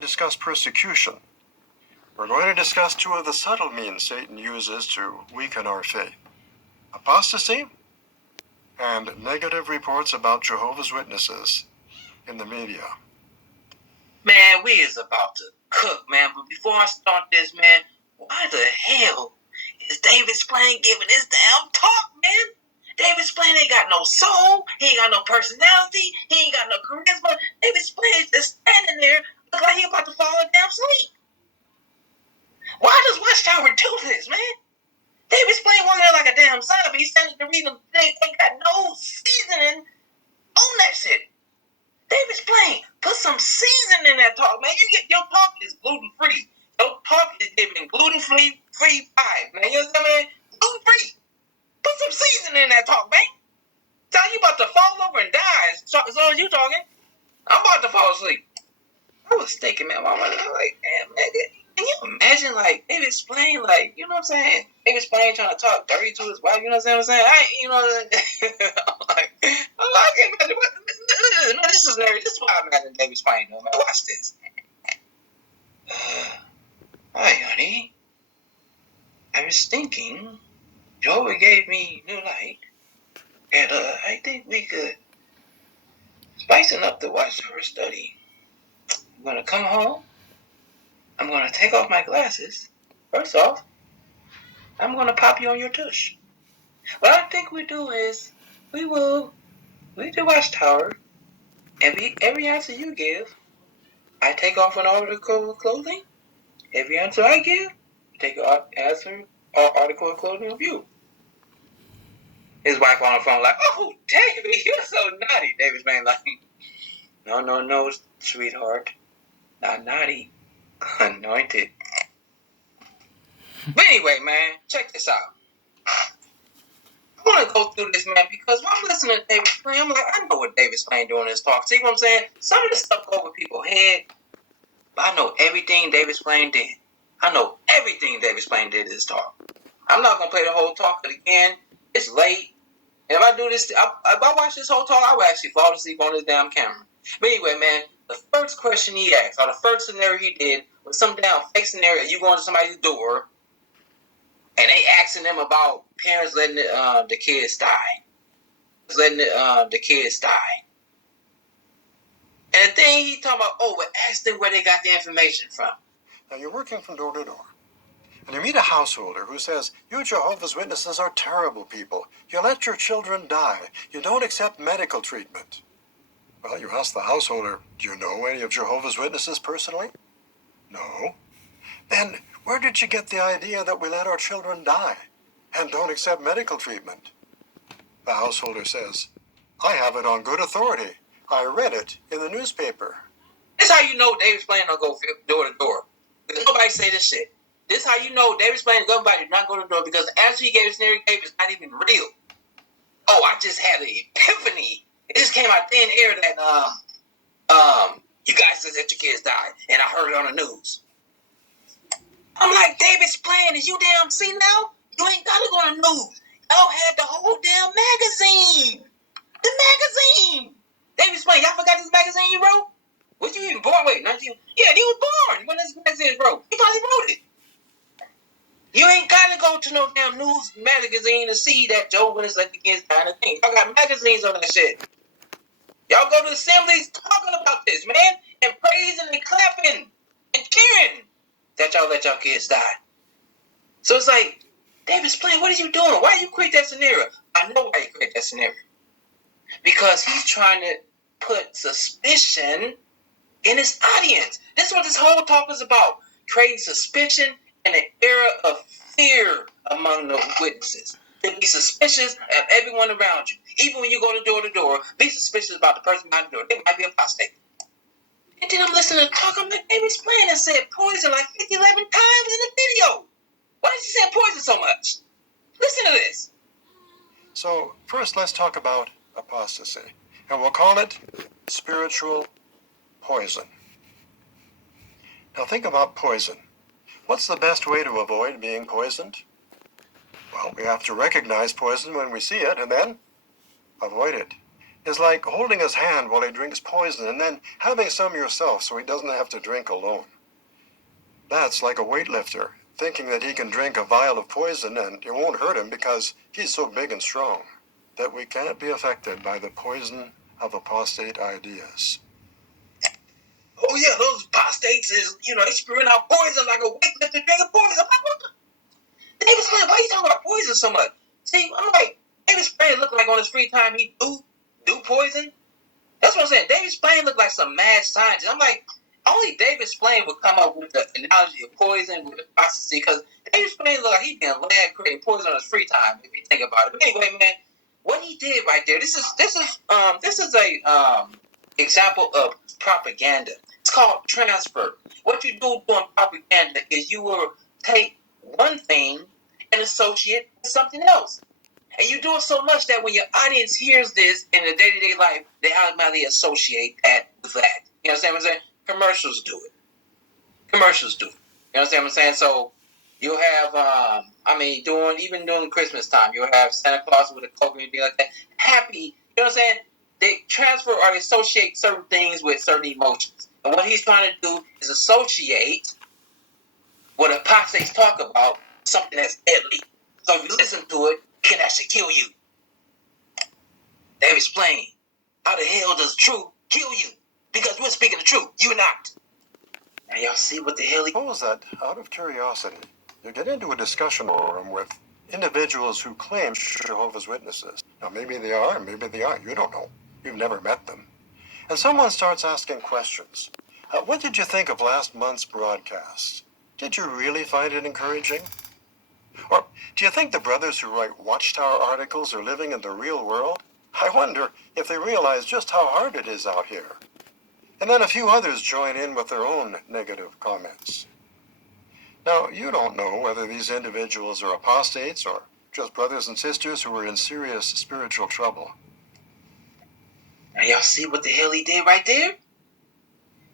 discuss persecution. We're going to discuss two of the subtle means Satan uses to weaken our faith: apostasy and negative reports about Jehovah's Witnesses in the media. Man, we is about to cook, man. But before I start this, man, why the hell is David Splain giving this damn talk, man? David Splain ain't got no soul. He ain't got no personality. He ain't got no charisma. David Splain is just standing there, look like he about to fall in damn sleep. Why does Watchtower do this, man? David Splain walking there like a damn zombie. He's standing there reading the thing, ain't got no seasoning on that shit. David Splain, put some seasoning in that talk, man. You get your talk is gluten free. Your talk is giving gluten free vibes, man. You know what I'm saying? Gluten free. Put some seasoning in that talk, man. Tell you about to fall over and die as long as you talking. I'm about to fall asleep. I was thinking, man, I was like, damn, nigga, can you imagine, like, David Splain, like, you know what I'm saying? David Splain trying to talk dirty to his wife, you know what I'm saying? I'm like, I can't imagine what. No, this is why I imagine David Splain, man. Watch this. Hi, honey. I was thinking, Jehovah gave me new light, and I think we could spicing up the Watchtower study. I'm gonna come home. I'm gonna take off my glasses. First off, I'm gonna pop you on your tush. What I think we do is we do Watchtower. Every answer you give, I take off an article of clothing. Every answer I give, you take an answer or article of clothing of you. His wife on the phone like, oh, David, you're so naughty. David's man like, no, sweetheart. Not naughty. Anointed. But anyway, man, check this out. I want to go through this, man, because when I'm listening to David Splain, I'm like, I know what David Splain doing in this talk. See what I'm saying? Some of this stuff go over people's head, but I know everything David Splain did. I know everything David Splain did in this talk. I'm not going to play the whole talk again. It's late. And if I do this, if I watch this whole talk, I would actually fall asleep on this damn camera. But anyway, man, the first question he asked, or the first scenario he did, was some damn fake scenario. You going to somebody's door, and they asking them about parents letting the kids die. The kids die. And the thing he talking about, but ask them where they got the information from. Now, you're working from door to door, and you meet a householder who says, you Jehovah's Witnesses are terrible people. You let your children die. You don't accept medical treatment. Well, you ask the householder, do you know any of Jehovah's Witnesses personally? No. Then where did you get the idea that we let our children die and don't accept medical treatment? The householder says, I have it on good authority. I read it in the newspaper. This is how you know David Splain don't go door to door. Because nobody say this shit. This is how you know David Splain and everybody do not go to the door, because the answer he gave us, it's not even real. I just had an epiphany. It just came out thin air that you guys just let your kids die, and I heard it on the news. I'm like, David Splain, is you damn see now? You ain't gotta go to the news. Y'all had the whole damn magazine. The magazine. David Splain, y'all forgot this magazine you wrote? Was you even born? Wait, 19? Yeah, he was born when this magazine wrote. He probably wrote it. You ain't gotta go to no damn news magazine to see that Joe Witness let the kids die. Thing. Y'all got magazines on that shit. Y'all go to assemblies talking about this, man, and praising and clapping and cheering that y'all let y'all kids die. So it's like, David Splain, what are you doing? Why you create that scenario? I know why you create that scenario. Because he's trying to put suspicion in his audience. This is what this whole talk is about. Creating suspicion and an era of fear among the witnesses. To be suspicious of everyone around you. Even when you go to door, be suspicious about the person behind the door. They might be apostate. And then I'm listening to talk. I'm like, David Splain and said poison like 11 times in the video. Why did you say poison so much? Listen to this. So first, let's talk about apostasy. And we'll call it spiritual poison. Now think about poison. What's the best way to avoid being poisoned? Well, we have to recognize poison when we see it and then avoid it. is like holding his hand while he drinks poison and then having some yourself so he doesn't have to drink alone. That's like a weightlifter, thinking that he can drink a vial of poison and it won't hurt him because he's so big and strong, that we can't be affected by the poison of apostate ideas. Oh yeah, those apostates is, they spewing out poison like a weightlifter drinking poison. I'm like, what the? David Splain, why are you talking about poison so much? See, I'm like, David Splain look like on his free time he do poison. That's what I'm saying. David Splain looked like some mad scientist. I'm like, only David Splain would come up with the analogy of poison with apostasy, because David Splain looked like he'd been lab creating poison on his free time if you think about it. But anyway, man, what he did right there, this is a example of propaganda. It's called transfer. What you do doing propaganda is you will take one thing and associate it with something else. And you do it so much that when your audience hears this in the day-to-day life, they automatically associate that with that. You understand what I'm saying? Commercials do it. Commercials do it. You understand what I'm saying? So you'll have, during Christmas time, you'll have Santa Claus with a Coke and anything like that. Happy, you know what I'm saying? They transfer or they associate certain things with certain emotions. And what he's trying to do is associate what apostates talk about with something that's deadly. So if you listen to it, it can actually kill you. They've explained how the hell does truth kill you? Because we're speaking the truth, you're not. Now y'all see what the hell he... Suppose that, out of curiosity, you get into a discussion forum with individuals who claim Jehovah's Witnesses. Now maybe they are, maybe they aren't, you don't know. You've never met them. And someone starts asking questions. What did you think of last month's broadcast? Did you really find it encouraging? Or do you think the brothers who write Watchtower articles are living in the real world? I wonder if they realize just how hard it is out here. And then a few others join in with their own negative comments. Now, you don't know whether these individuals are apostates or just brothers and sisters who are in serious spiritual trouble. Now y'all see what the hell he did right there?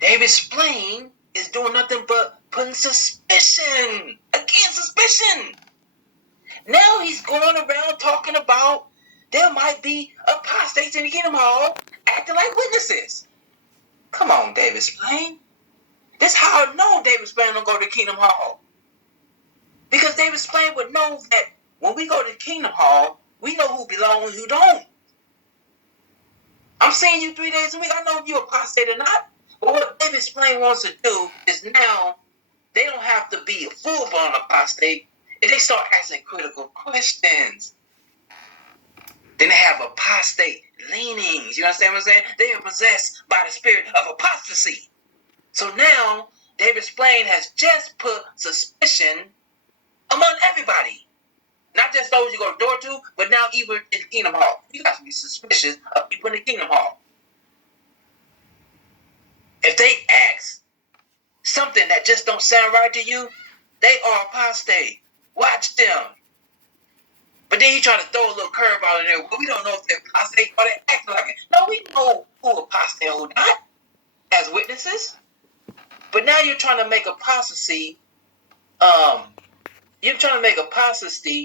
David Splain is doing nothing but putting suspicion against suspicion. Now he's going around talking about there might be apostates in the Kingdom Hall acting like witnesses. Come on, David Splain. This how I know David Splain don't go to the Kingdom Hall. Because David Splain would know that when we go to the Kingdom Hall, we know who belongs and who don't. I'm seeing you 3 days a week. I know if you're apostate or not. But what David Splain wants to do is now they don't have to be a full-blown apostate if they start asking critical questions. Then they have apostate leanings. You understand what I'm saying? They are possessed by the spirit of apostasy. So now David Splain has just put suspicion among everybody. Not just those you go door to, but now even in the Kingdom Hall. You got to be suspicious of people in the Kingdom Hall. If they ask something that just don't sound right to you, they are apostate. Watch them. But then you try to throw a little curveball in there. Well, we don't know if they're apostate or they act like it. No, we know who apostate and who not as witnesses. But now you're trying to make apostasy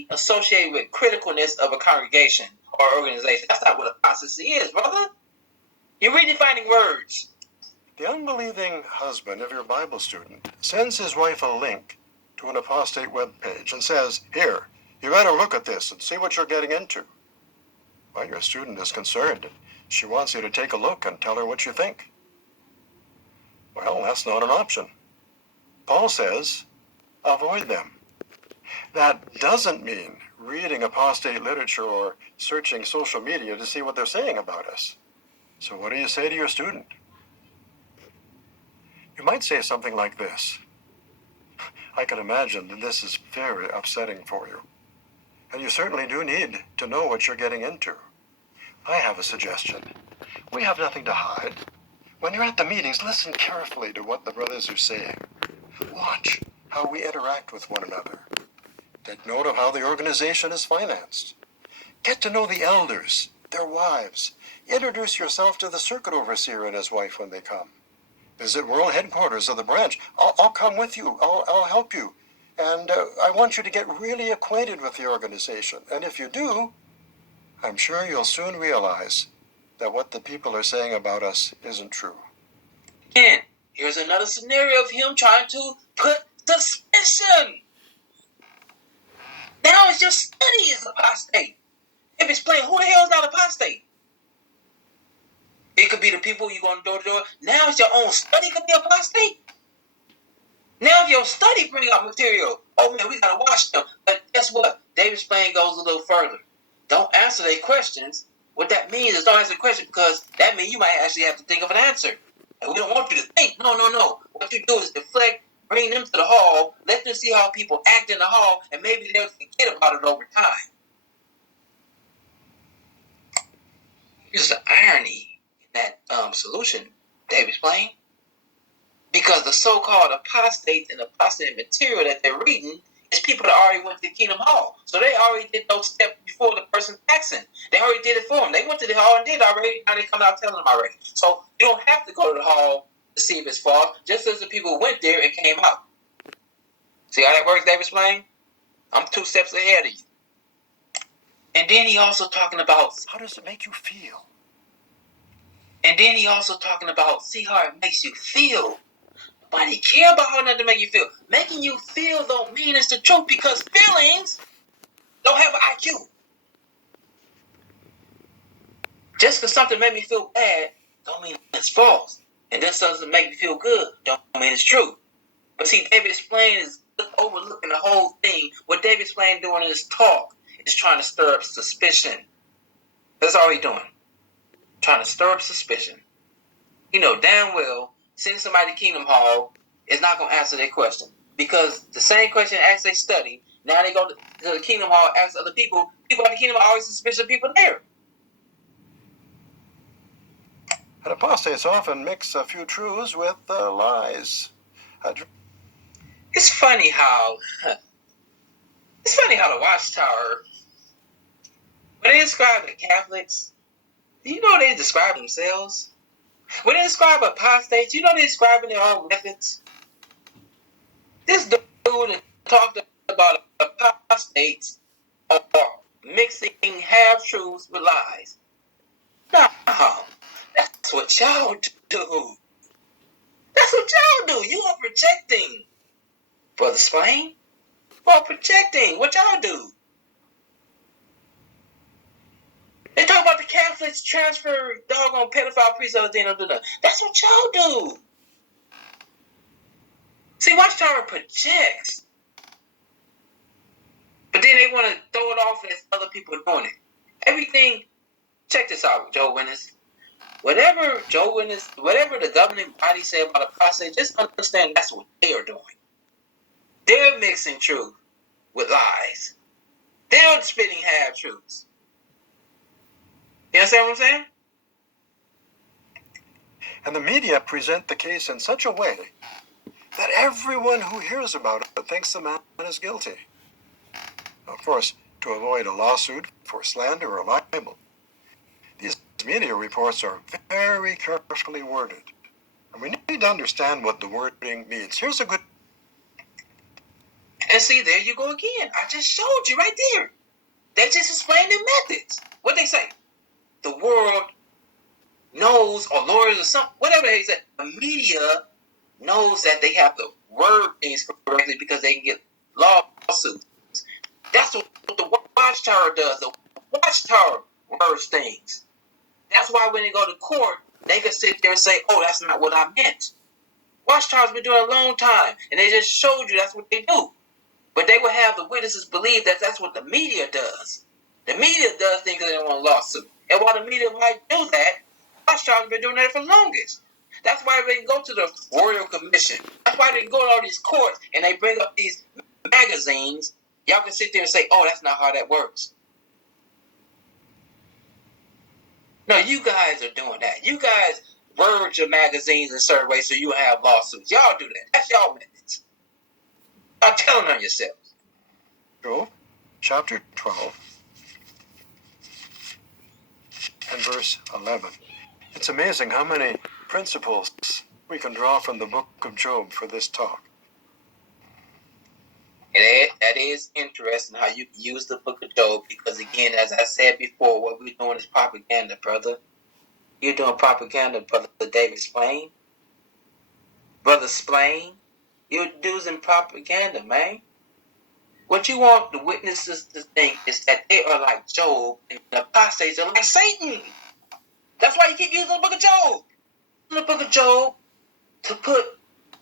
associated with criticalness of a congregation or organization. That's not what apostasy is, brother. You're redefining words. The unbelieving husband of your Bible student sends his wife a link to an apostate webpage and says, "Here, you better look at this and see what you're getting into." Well, your student is concerned. She wants you to take a look and tell her what you think. Well, that's not an option. Paul says, avoid them. That doesn't mean reading apostate literature or searching social media to see what they're saying about us. So what do you say to your student? You might say something like this. I can imagine that this is very upsetting for you. And you certainly do need to know what you're getting into. I have a suggestion. We have nothing to hide. When you're at the meetings, listen carefully to what the brothers are saying. Watch how we interact with one another. Take note of how the organization is financed. Get to know the elders, their wives. Introduce yourself to the circuit overseer and his wife when they come. Visit world headquarters of the branch. I'll come with you. I'll help you. And I want you to get really acquainted with the organization. And if you do, I'm sure you'll soon realize that what the people are saying about us isn't true. And here's another scenario of him trying to put suspicion. Now it's your study is apostate. If explain who the hell is not apostate? It could be the people you going door to door. Now it's your own study could be apostate. Now if your study bring out material, oh man, we gotta watch them. But guess what? David's plan goes a little further. Don't answer their questions. What that means is don't answer the question because that means you might actually have to think of an answer. And we don't want you to think. No. What you do is deflect, bring them to the hall, let them see how people act in the hall, and maybe they'll forget about it over time. Here's the irony in that solution David explained. Because the so-called apostates and apostate material that they're reading is people that already went to the Kingdom Hall. So they already did those steps before the person asking. They already did it for them. They went to the hall and did already. Now they come out telling them already. So you don't have to go to the hall to see if it's false, just as the people went there and came out. See how that works, David explained? I'm 2 steps ahead of you. And then he also talking about, how does it make you feel? And then he also talking about, see how it makes you feel. Nobody care about how nothing make you feel. Making you feel don't mean it's the truth because feelings don't have an IQ. Just because something made me feel bad don't mean it's false. And this doesn't make me feel good don't mean it's true. But see, David explained is overlooking the whole thing. What David explained doing in his talk is trying to stir up suspicion. That's all he's doing. Trying to stir up suspicion. You know damn well sending somebody to Kingdom Hall is not going to answer their question. Because the same question asked they study, now they go to the Kingdom Hall, ask other people. People at the Kingdom Hall are always suspicious of people there. And apostates often mix a few truths with lies. It's funny how the Watchtower, when they describe the Catholics, do you know they describe themselves? When they describe apostates, you know they're describing their own methods. This dude talked about apostates or mixing half-truths with lies. No, that's what y'all do. That's what y'all do. You are projecting. Brother Swain, for projecting. What y'all do? They talk about the Catholics transfer doggone pedophile priests other than do that. That's what y'all do. See, Watchtower projects. But then they want to throw it off as other people doing it. Everything, check this out, Joe Witness. Whatever the governing body say about apostate, just understand that's what they are doing. They're mixing truth with lies. They're spitting half-truths. You understand what I'm saying? And the media present the case in such a way that everyone who hears about it thinks the man is guilty. Of course, to avoid a lawsuit for slander or libel, these media reports are very carefully worded. And we need to understand what the wording means. Here's a good... And see, there you go again. I just showed you right there. They just explained their methods. What they say? The world knows, or lawyers or something, whatever they say, the media knows that they have to word things correctly because they can get lawsuits. That's what the Watchtower does. The Watchtower words things. That's why when they go to court, they can sit there and say, oh, that's not what I meant. Watchtower's been doing it a long time, and they just showed you that's what they do. But they will have the witnesses believe that that's what the media does. The media does things because they don't want a lawsuit. And while the media might do that, Watchtower's been doing that for the longest. That's why they can go to the Royal Commission. That's why they can go to all these courts and they bring up these magazines. Y'all can sit there and say, oh, that's not how that works. No, you guys are doing that. You guys word your magazines in certain ways so you have lawsuits. Y'all do that. That's y'all methods. I'm telling on yourselves. Job, chapter 12, and verse 11. It's amazing how many principles we can draw from the book of Job for this talk. And that is interesting how you use the book of Job because, again, as I said before, what we're doing is propaganda, brother. You're doing propaganda, Brother David Splain. Brother Splain. You're using propaganda, man. What you want the witnesses to think is that they are like Job and the apostates are like Satan. That's why you keep using the book of Job. The book of Job to put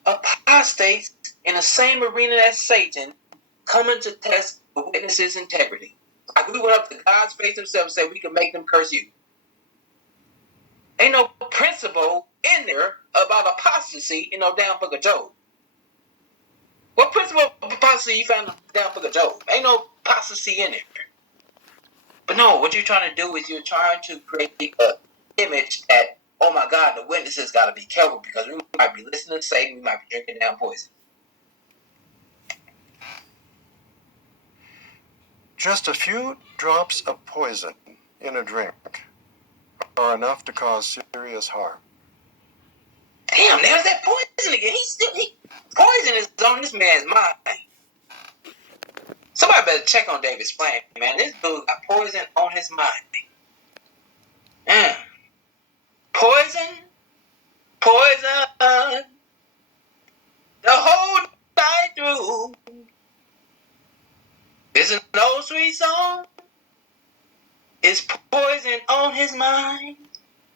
apostates in the same arena as Satan, coming to test the witnesses' integrity. Like we went up to God's face himself and said we can make them curse you. Ain't no principle in there about apostasy in no damn book of Job. What principle of apostasy you found in the damn book of Job? Ain't no apostasy in there. But no, what you're trying to do is you're trying to create an image that, oh my God, the witnesses got to be careful because we might be listening to Satan, we might be drinking down poison. Just a few drops of poison in a drink are enough to cause serious harm. Damn, there's that poison again. Poison is on this man's mind. Somebody better check on David Splain, man. This dude got poison on his mind. Poison, poison, the whole night through. This is an old sweet song. It's poison on his mind.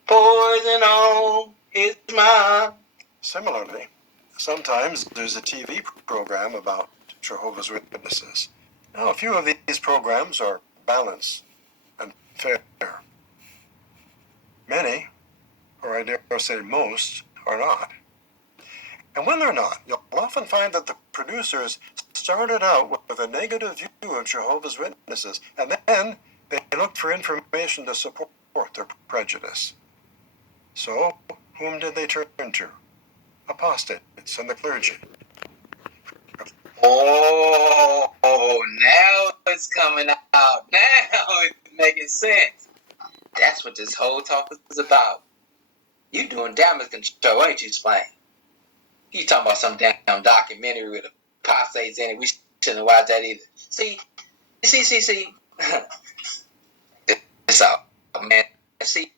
Poison on his mind. Similarly, sometimes there's a TV program about Jehovah's Witnesses. Now, a few of these programs are balanced and fair. Many, or I dare say most, are not. And when they're not, you'll often find that the producers started out with a negative view of Jehovah's Witnesses, and then they looked for information to support their prejudice. So, whom did they turn to? Apostates and the clergy. Oh, now it's coming out. Now it's making sense. That's what this whole talk is about. You doing damage control, ain't you, Splain? You talking about some damn documentary with apostates in it. We shouldn't watch that either. See. It's out, man. See,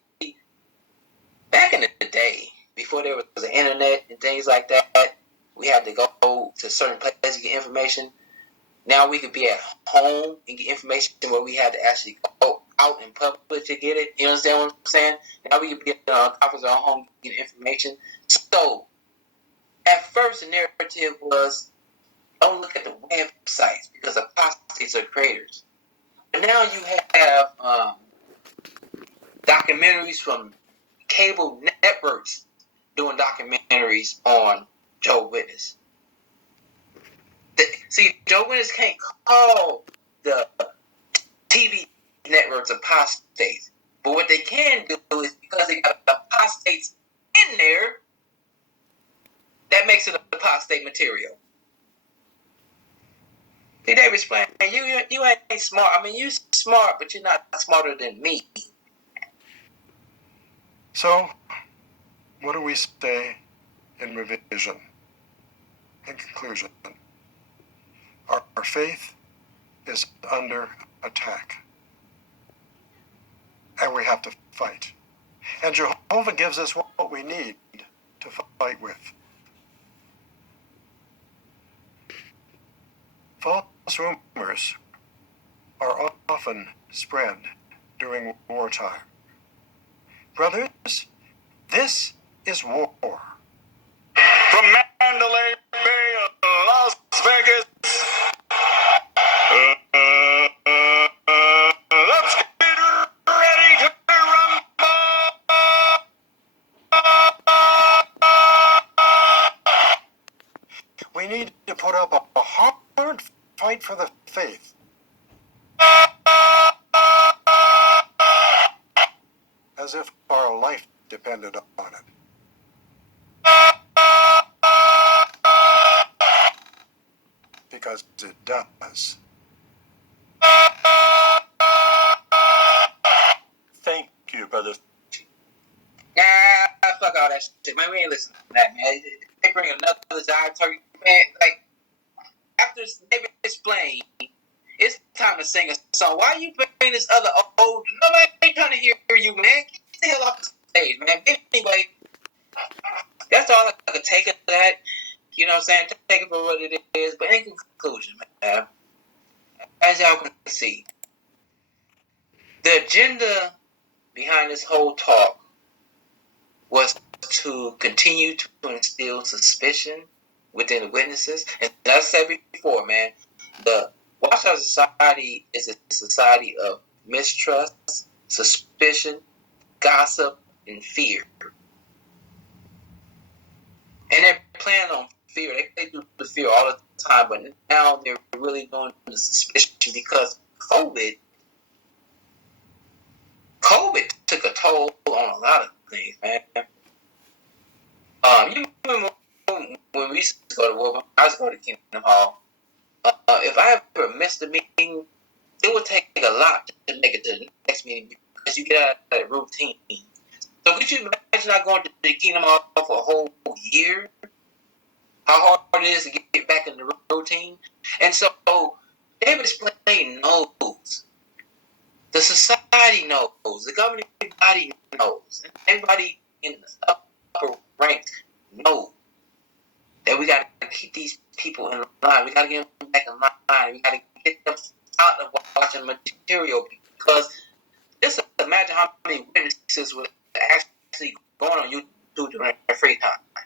back in the day, before there was the internet and things like that, we had to go to certain places to get information. Now we could be at home and get information where we had to actually go out in public to get it. You understand what I'm saying? Now we could be at the comfort of our home to get information. So, at first the narrative was, don't look at the websites because apostates are creators. But now you have documentaries from cable networks doing documentaries on Jehovah's Witness. See, Jehovah's Witness can't call the TV networks apostates. But what they can do is, because they got apostates in there, that makes it apostate material. See, David Splain, you ain't smart. I mean, you smart, but you're not smarter than me. So, what do we say in revision? In conclusion, our faith is under attack. And we have to fight. And Jehovah gives us what we need to fight with. False rumors are often spread during wartime. Brothers, this is war. From Mandalay Bay, Las Vegas, let's get ready to rumble! We need to put up a hard fight for the faith. As if our life depended on it. Because it does. Thank you, brother. Nah, fuck all that shit, man. We ain't listening to that, man. They bring another dietary, man. Like, after David Splain, it's time to sing a song. Why you bring this other old? Nobody ain't trying to hear you, man. Get the hell off the stage, man. Anyway, that's all I could take of that. You know what I'm saying? Take it for what it is. But in conclusion, man, as y'all can see, the agenda behind this whole talk was to continue to instill suspicion within the witnesses. And as I said before, man, the Watchtower Society is a society of mistrust, suspicion, gossip, and fear. And they're playing on fear. They do the fear all the time, but now they're really doing the suspicion because COVID took a toll on a lot of things, man. You remember when we used to go to Wolverine, I used to go to Kingdom Hall. If I ever missed a meeting, it would take a lot to make it to the next meeting because you get out of that routine. So could you imagine not going to the Kingdom Hall for a whole year? How hard it is to get back in the routine? And so David Blaine knows. The society knows. The governing body knows. And everybody in the upper ranks knows that we got to keep these people in line. We got to get them back in line. We got to get them out of watching material because just imagine how many witnesses would actually going on YouTube during their free time.